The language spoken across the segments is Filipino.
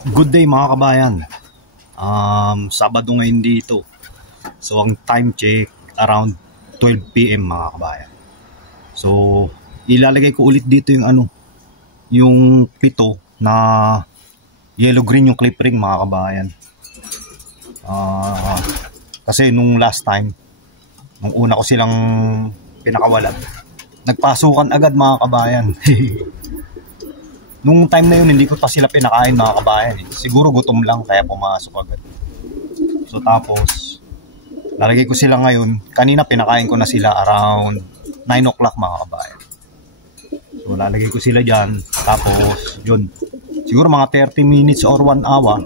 Good day mga kabayan. Sabado ngayon dito. So ang time check around 12 PM mga kabayan. So ilalagay ko ulit dito yung pito na yellow green yung clip ring mga kabayan. Kasi nung last time, nung una ko silang pinakawalan, nagpasukan agad mga kabayan. Nung time na yun, hindi ko pa sila pinakain mga kabayan. Siguro gutom lang kaya pumasok agad. So tapos, lalagay ko sila ngayon. Kanina pinakain ko na sila around 9 o'clock mga kabayan. So lalagay ko sila dyan. Tapos, yun. Siguro mga 30 minutes or 1 hour,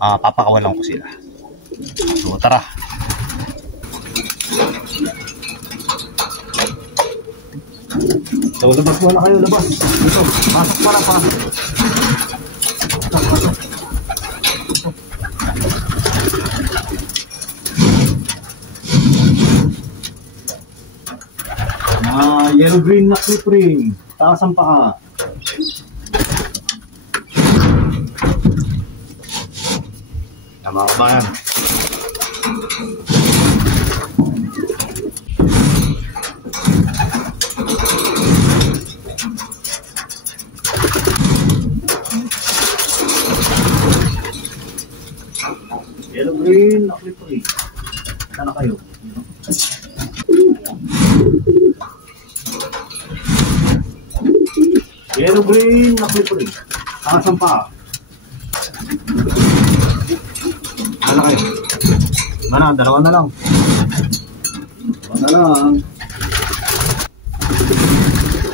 papakawalan ko sila. So tara. So labas muna kayo, labas. Ito, pasok para pasok. Yellow green na clip ring. Taas ang paa. Tama ba yan? Yellow green, clip ring. Sana kayo. Yellow green, clip ring. Taas ang paa. Sana kayo. Mana, dalawa na lang. Dalawa na lang.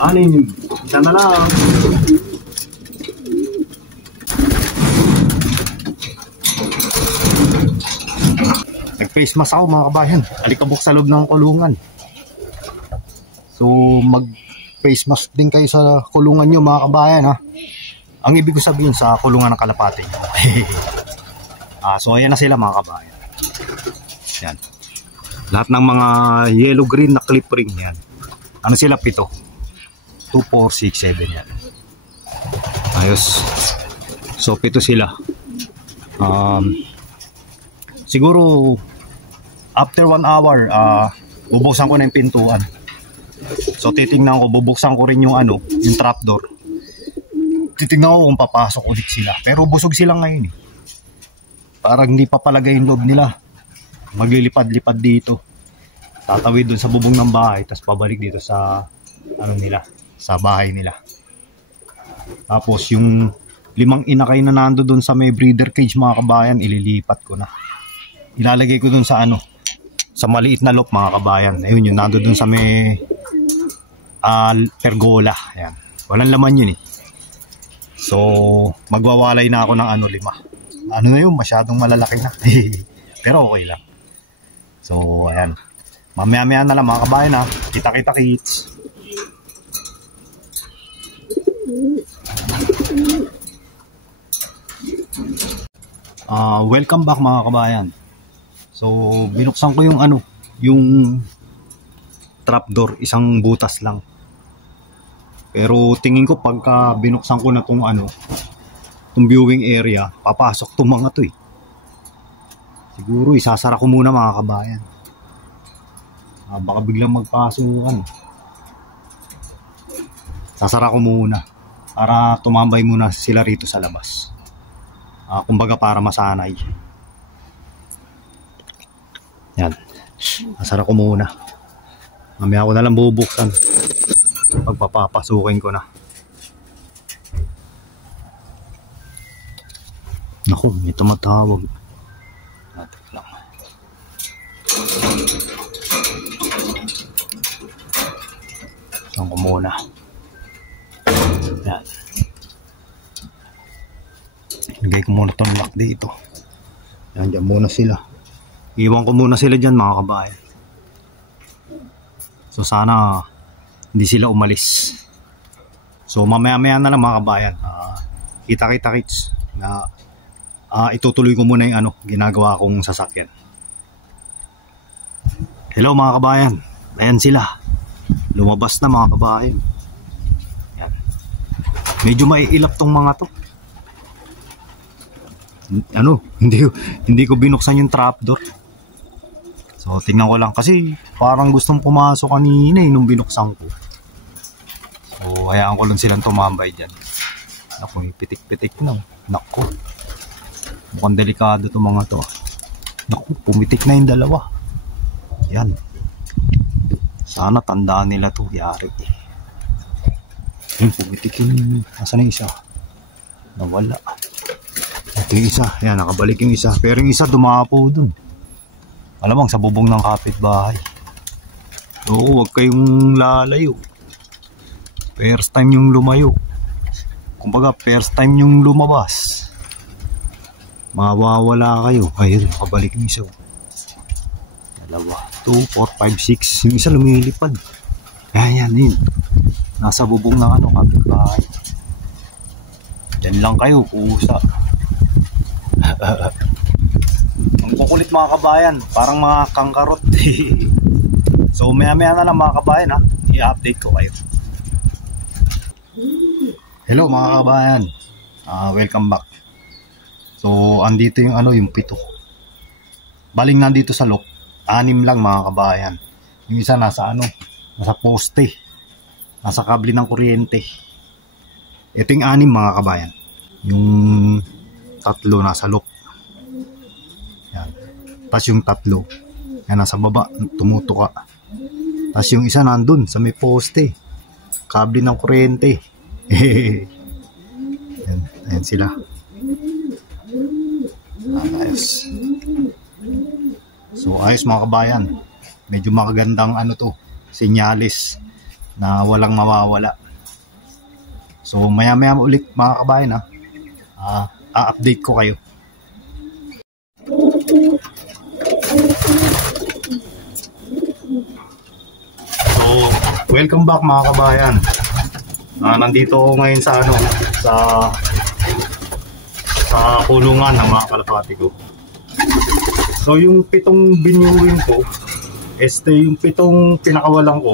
Anin, isa na lang. Nag-face mask ako mga kabayan. Alikabok sa loob ng kulungan. So mag-face mask din kayo sa kulungan nyo mga kabayan ha. Ang ibig ko sabihin sa kulungan ng kalapate nyo. So ayan na sila mga kabayan. Yan. Lahat ng mga yellow green na clip ring yan. Ano sila? 7. 2, 4, 6, 7 yan. Ayos. So 7 sila. Siguro after 1 hour, bubuksan ko na yung pintuan. So titingnan ko, bubuksan ko rin yung yung trapdoor. Titingnan ko kung papasok ulit sila. Pero busog sila ngayon eh. Parang hindi pa palagay yung loob nila. Maglilipad-lipad dito. Tatawid dun sa bubong ng bahay, tapos pabalik dito sa sa bahay nila. Tapos yung 5 inakay na nando dun sa may breeder cage mga kabayan, ililipat ko na. Ilalagay ko dun sa sa maliit na loop mga kabayan. Ayun yun, nando dun sa may pergola. Ayan. Walang laman yun eh. So magwawalay na ako ng 5. Ano na yun, masyadong malalaki na. Pero okay lang. So ayan, mamaya-maya na lang mga kabayan ha. Kita-kita kits. Welcome back mga kabayan. So binuksan ko yung trapdoor, isang butas lang. Pero tingin ko pagka binuksan ko na tong viewing area, papasok tong mga to eh. Siguro isasara ko muna mga kabayan. Baka biglang magpasukan. Sasara ko muna para tumambay muna sila rito sa labas. Kumbaga para masanay. Yan. Sasara ko muna. Mamaya ko na lang bubuksan. Pagpapapasukin ko na. Naku, may tumatawag. Natin lang. Saan ko muna. Yan. Lagay ko muna itong lock dito. Yan, dyan muna sila. Iwan ko muna sila dyan mga kabayan. So sana hindi sila umalis. So mamaya-maya na lang mga kabayan. Kita-kita kits na itutuloy ko muna yung ginagawa kong sasakyan. Hello mga kabayan. Ayan sila. Lumabas na mga kabayan. Yan. Medyo maiilap tong mga to. hindi ko binuksan yung trapdoor. So tingnan ko lang kasi parang gustong pumasok kanina nung binuksan ko. So hayaan ko lang silang tumambay dyan. Naku, pitik-pitik na. Naku, mukhang delikado itong mga to. Naku, pumitik na yung dalawa. Yan, sana tandaan nila to. Yari yung pumitik yung nasa na isa, nawala. Ito yung isa, yan, nakabalik yung isa. Pero yung isa dumapo dun, alamang sa bubong ng kapitbahay. Oo, huwag kayong lalayo. First time yung lumayo, kumbaga first time yung lumabas, mawawala kayo. Ayun, nakabalik yung isa. Dalawa, 2, 4, 5, 6. Yung isa lumilipad. Yan yun, nasa bubong ng kapitbahay. Yan lang kayo, kusa. Ang kukulit mga kabayan, parang mga kangkarot. So maya na lang mga kabayan, i-update ko kayo. Hello mga kabayan, welcome back. So andito yung yung 7. Baling nandito sa loob, 6 lang mga kabayan. Yung isa nasa nasa poste, nasa kable ng kuryente. Ito yung 6 mga kabayan. Yung 3 nasa loob. Yan. Tapos yung 3 yan nasa baba, tumutuka. Tapos yung isa nandun sa may poste, kable ng kuryente. Ayan sila. Ayos. So ayos mga kabayan, medyo makagandang to, sinyalis na walang mawawala. So maya ulit mga kabayan, a-update ko kayo. So welcome back mga kabayan. Nandito ako ngayon sa sa kulungan ng mga kalapati ko. So yung 7 binuwin ko, yung 7 pinakawalan ko,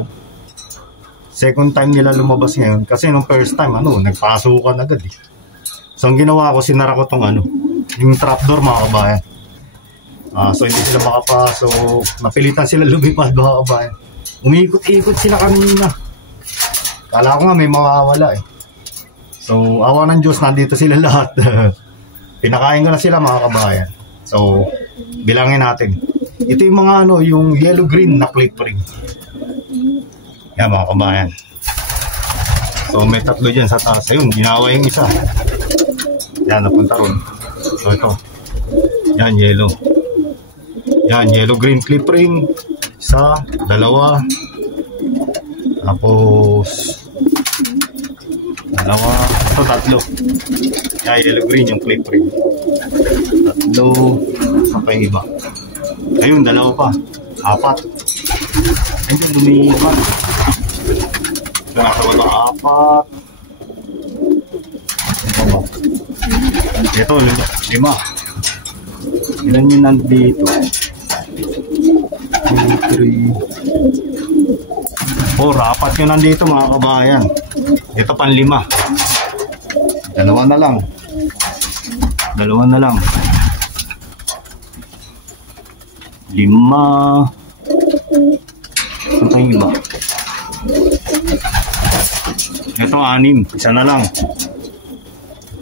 second time nila lumabas ngayon. Kasi nung first time nagpasukan agad eh. So ang ginawa ko, sinara ko tong yung trapdoor mga kabayan. So hindi sila makapasok, napilitan sila lumipad mga kabayan. Umikot-ikot sila kanina. Kala ko nga may mawawala eh. So awa ng Diyos, nandito sila lahat. Pinakain ko na sila mga kabayan. So bilangin natin. Ito yung mga yung yellow-green na clip ring. Yan mga kabayan. So may 3 dyan sa taas. Ayun, ginawa yung isa. Yan, napunta ron. So ito. Yan, yellow. Yan, yellow-green clip ring. Isa, 2. Tapos 2. Ito 3. Yan, yellow-green yung clip ring. 3. Saan pa yung iba? Ayun, 2 pa. 4. Ayun, lumipat. Ito nasa wala 4. Ito, 5. Ilan yun nandito? 2, 3, 4. 4 yun nandito mga kabayan. Ito pan 5. 2 na lang. 2 na lang. 5. Saan tayong iba? Ito 6. Isa na lang.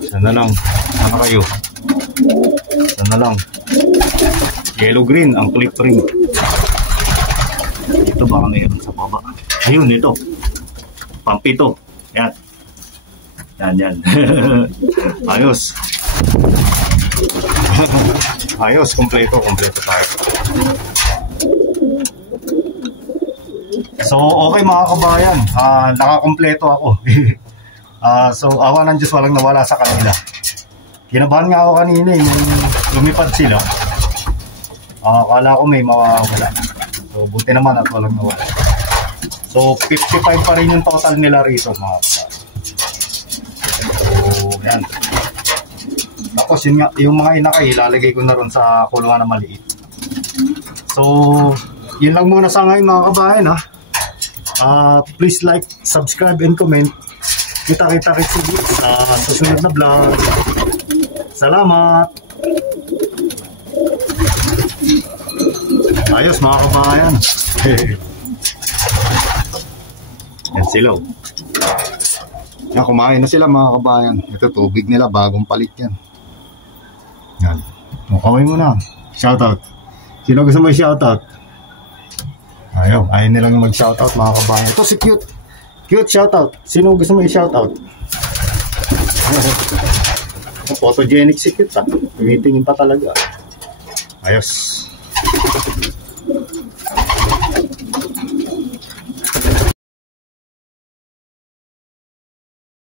Isa na lang. Ano kayo? Isa na lang. Yellow-green ang clip ring. Ito baka mayroon sa baba. Ayun, ito. Pampito. Yan. Yan. Ayos. Ayos, kompleto tayo. So, okay mga kabayan. Nakakompleto ako. So, awa ng Diyos, walang nawala sa kanila. Kinabahan nga ako kanina yung lumipad sila. Akala ko may mawawala. So, buti naman at walang nawala. So, 55 pa rin yung total nila rito mga kabayan. So, yan. Tapos yung mga inakay, ilalagay ko na ron sa kulungan na maliit. So, yun lang muna sa ngayon mga kabayan please like, subscribe, and comment. Kita-kita sa susunod na vlog. Salamat! Ayos mga kabayan. Yan sila. Yan, kumain na sila mga kabayan. Ito tubig nila, bagong palit yan. Yan. Kaway mo na. Shoutout. Sino gusto mo i-shoutout? Ayaw nilang mag-shoutout mga kabayan. Ito si Cute. Cute, shoutout. Sino gusto mo i-shoutout? Photogenic si Cute ha. Tumitingin pa talaga. Ayos.